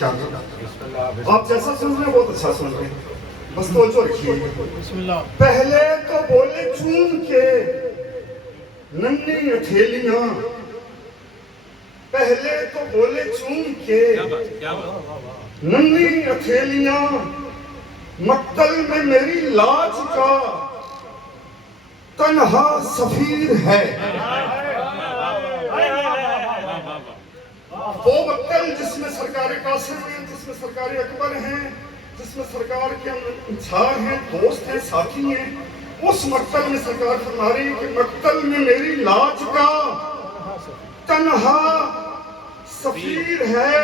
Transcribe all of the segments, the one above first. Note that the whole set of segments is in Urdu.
کر رہا ہوں. آپ جیسا سن رہے ہیں بہت اچھا سن رہے ہیں, بس توجہ رکھیے. پہلے تو بولے چون کے ننھی ہتھیلیاں, پہلے تو بولے چون کے ننھی ہتھیلیاں, مقتل میں میری لاج کا تنہا سفیر ہے. وہ مقتل جس میں سرکار قاسم ہیں, جس میں سرکار اکبر ہیں, جس میں سرکار کے انصار ہیں, دوست ہیں, ساتھی ہیں, اس مقتل میں سرکار فرما رہی کہ مقتل میں میری لاج کا تنہا سفیر ہے.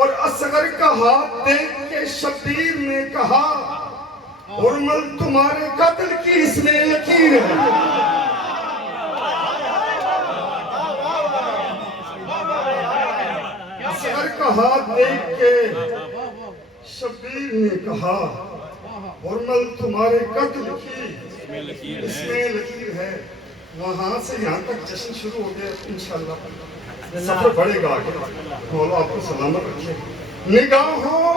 اور اصغر کا ہاتھ دیکھ کے شبیر نے کہا حرمل تمہارے قتل کی اس میں یقین ہے. اصغر کا ہاتھ دیکھ کے شبیر نے کہا حرمل تمہارے قتل کی اس میں لکیر ہے. وہاں سے یہاں تک جشن شروع ہو گیا. انشاءاللہ سفر بڑھے گا آگے. مولا آپ کو سلامت رکھے. نگاہوں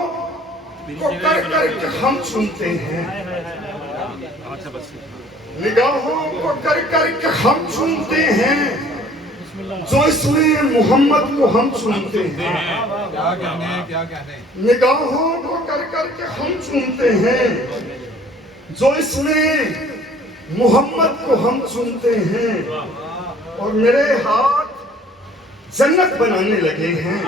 کو کر کر کے ہم چنتے ہیں, نگاہوں کو کر کر کے ہم چنتے ہیں, جو اس میں محمد کو ہم چنتے ہیں. نگاہوں کو کر کر کے ہم چنتے ہیں, جو اس میں محمد کو ہم چنتے ہیں. اور میرے ہاتھ جنت بنانے لگے ہیں,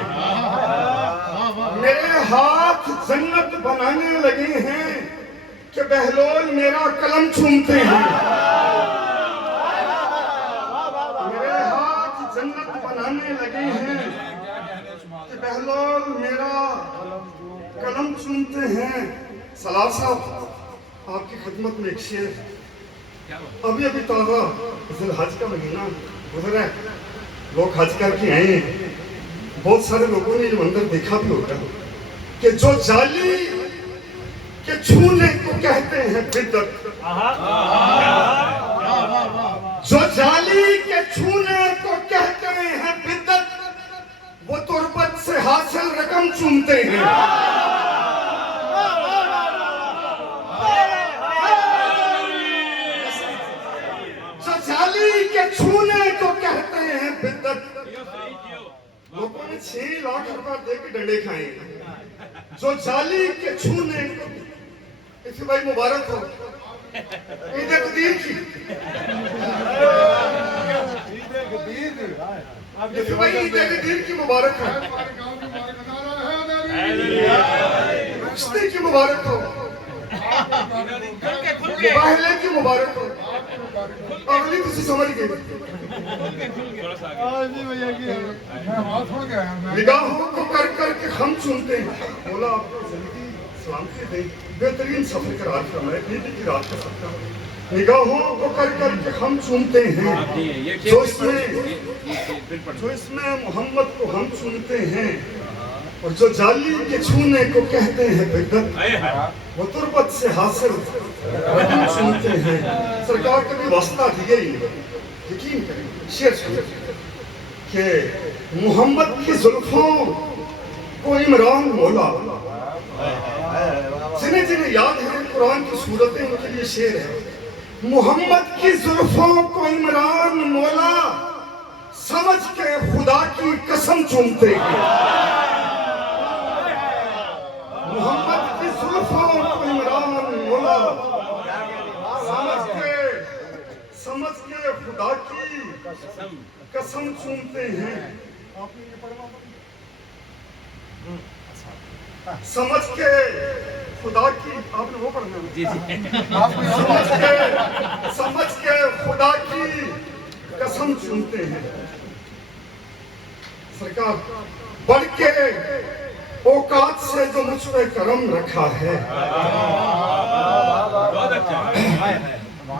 میرے ہاتھ جنت بنانے لگے ہیں کہ بہلول میرا قلم چومتے ہیں. میرے ہاتھ جنت بنانے لگے ہیں کہ بہلول میرا قلم چومتے ہیں. سلام صاحب آپ کی خدمت میں ایک شعر. ابھی تازہ ذی الحج کا مہینہ گزرا ہے, لوگ حج کر کے آئے ہیں. بہت سارے لوگوں نے یہ منظر دیکھا بھی ہوگا کہ جو جالی کے چھونے کو کہتے ہیں بدعت, جو جالی کے چھونے کو کہتے ہیں بدعت, وہ تربت سے حاصل رقم چومتے ہیں. جو جالی کے چھونے کو کہتے ہیں بدعت, لوگوں نے 6 لاکھ روپے دے کے ڈنڈے کھائے ہیں. جو جالی کے چھونے کو, اسی بھائی مبارک ہو عید قدیر کی, اسی بھائی عید قدیر کی مبارک ہو, رشتے کی مبارک ہو, پہلے کی مبارک ہو. اگلی کسی سمجھ گئے. نگاہوں کو کر کر کے ہم چنتے ہیں. مولا آپ کو زندگی سلامتی دے, بہترین سفر قرار فرمائے. عید کی رات کا سفر. نگاہوں کو کر کر کے ہم چنتے ہیں, جو اس میں محمد کو ہم چنتے ہیں. اور جو جالی کے چھونے کو کہتے ہیں بدعت, وہ تربت سے حاصل رقم چنتے ہیں. سرکار کبھی واسطہ دیے ہی نہیں. یقین کریں, شعر سنیں کہ محمد کی زلفوں کو عمران مولا, جنہیں جنہیں یاد ہے قرآن کی صورتیں ان کے لیے شعر ہے. محمد کی زلفوں کو عمران مولا سمجھ کے خدا کی قسم چومتے ہیں. محمد کی زلفوں کو عمران مولا سمجھ کے خدا کی قسم چومتے ہیں. سمجھ کے خدا کی, آپ نے وہ پڑھنا ہے, سمجھ کے خدا کی قسم چومتے ہیں. سرکار بڑھ کے اوقات سے جو مجھ پہ کرم رکھا ہے,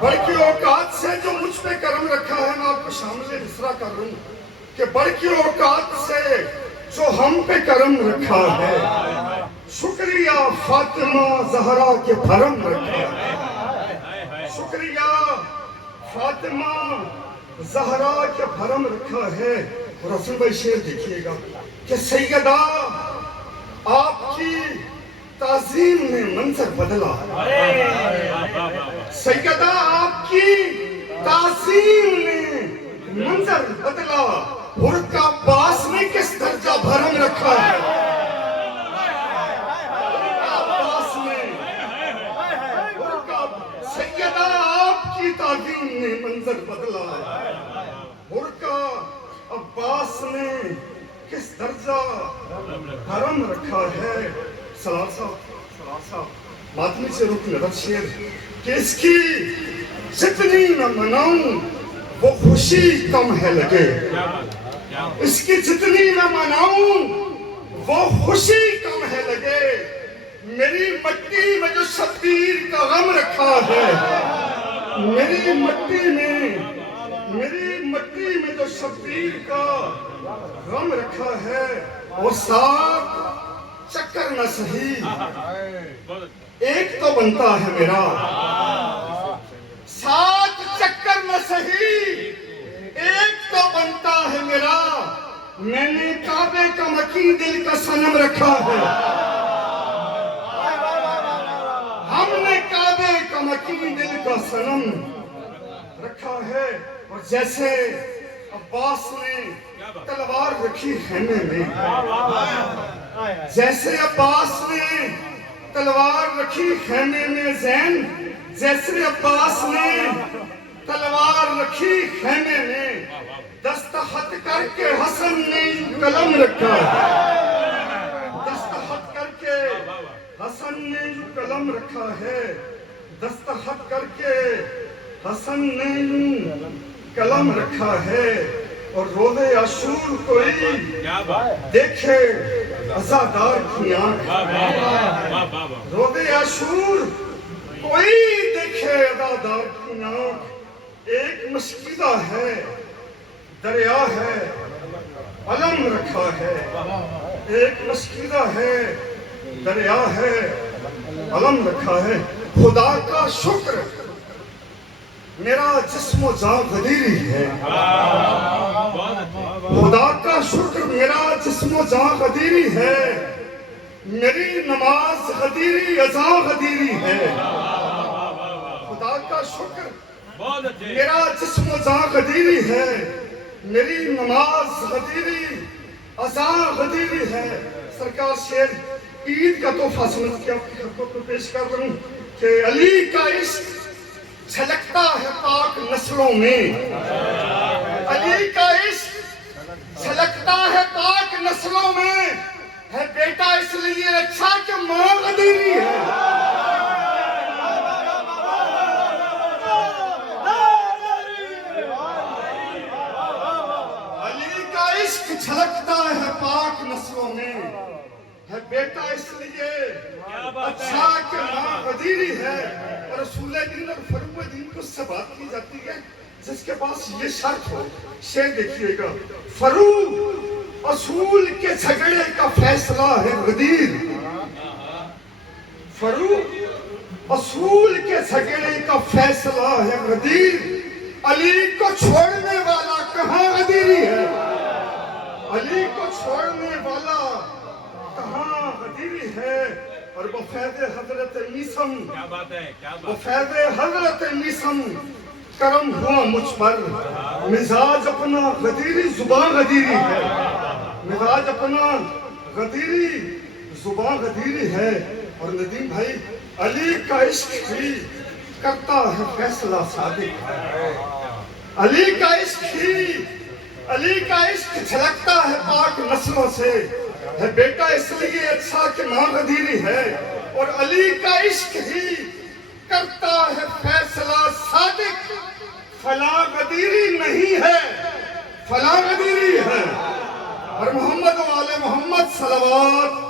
بڑھ کی اوقات سے جو مجھ پہ کرم رکھا ہے. میں آپ کو شامل مصرع کر رہا ہوں کہ بڑھ کی اوقات سے جو ہم پہ کرم رکھا ہے, شکریہ فاطمہ زہرا کے بھرم رکھا ہے. شکریہ فاطمہ زہرا کے بھرم رکھا ہے. اور حسن بھائی شعر دیکھیے گا کہ سیدہ آپ کی تعظیم نے منظر بدلا. سیدہ آپ کی تعظیم نے منظر بدلا. برقع عباس نے کس درجہ بھرم رکھا ہے. سیدہ آپ کی تعظیم نے منظر بدلا. برقع عباس نے کس درجہ بھرم رکھا ہے. سلام صاحب ماتمی سے رکن رد شیر کہ اس کی جتنی نہ مناؤں وہ خوشی کم ہے لگے. اس کی جتنی نہ مناؤں وہ خوشی کم ہے لگے. میری مٹی میں جو شبیر کا غم رکھا ہے, میری مٹی میں جو شبیر کا غم رکھا ہے, وہ 7 چکر نہ سہی ایک تو بنتا ہے میرا. 7 چکر نہ سہی ایک تو بنتا ہے میرا. میں نے کعبے کا مکی دل کا صنم رکھا ہے. ہم نے کعبے کا مکی دل کا صنم رکھا ہے. اور جیسے عباس نے تلوار رکھی خیمے میں, جیسے عباس نے تلوار رکھی خیمے میں زین, جیسے عباس نے تلوار رکھی خیمے میں, دستخط کر کے حسن نے قلم رکھا. دستخط کر کے حسن نے قلم رکھا ہے. دستخط کر کے حسن نے قلم رکھا ہے. اور روزے عاشور کوئی دیکھے عزادار کی آنکھ. روزے عاشور کوئی دیکھے عزادار کی آنکھ. ایک مشکیزہ ہے دریا ہے علم رکھا ہے. ایک مشکیزہ ہے دریا ہے علم رکھا ہے. خدا کا شکر میرا جسم و جاں غدیری ہے. خدا کا شکر میرا جسم و جاں غدیری ہے. میری نماز غدیری ازاں غدیری ہے. خدا کا شکر میرا جسم و جاں غدیری ہے. میری نماز غدیری ازاں غدیری ہے. سرکار شیر عید کا تحفہ سنت کے آپ کی خدمت میں پیش کر رہا ہوں کہ علی کا عشق چھلکتا ہے پاک نسلوں میں. علی کا عشق چھلکتا ہے پاک نسلوں میں. ہے بیٹا اس لیے اچھا کہ ماں غدیری ہے. علی کا عشق چھلکتا ہے پاک نسلوں میں. ہے بیٹا اس لیے اچھا کہ ماں غدیری ہے. اور رسول دین اور فروغ دین کو اس سے بات کی جاتی ہے جس کے پاس یہ شرط ہو. شعر دیکھیے گا. فروغ اصول کے جھگڑے کا فیصلہ ہے غدیر. فروغ اصول کے جھگڑے کا فیصلہ ہے غدیر. علی کو چھوڑنے والا کہاں غدیری ہے. علی کو چھوڑنے والا کہاں غدیری ہے. اور وہ فیض حضرت میسم, وہ فیض حضرت میسم کرم ہوا مجھ پر. مزاج اپنا غدیری زبان غدیری ہے. مزاج اپنا غدیری زبان غدیری ہے. اور ندیم بھائی علی کا عشق ہی کرتا ہے فیصلہ صادق. علی کا عشق ہی, علی کا عشق جھلکتا ہے پاک نسلوں سے. ہے بیٹا اس لیے اچھا کہ ماں غدیری ہے. اور علی کا عشق ہی کرتا ہے فیصلہ صادق. فلاں غدیری نہیں ہے, فلاں غدیری ہے. اور محمد و آل محمد صلوات.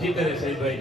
جی کرے سید بھائی.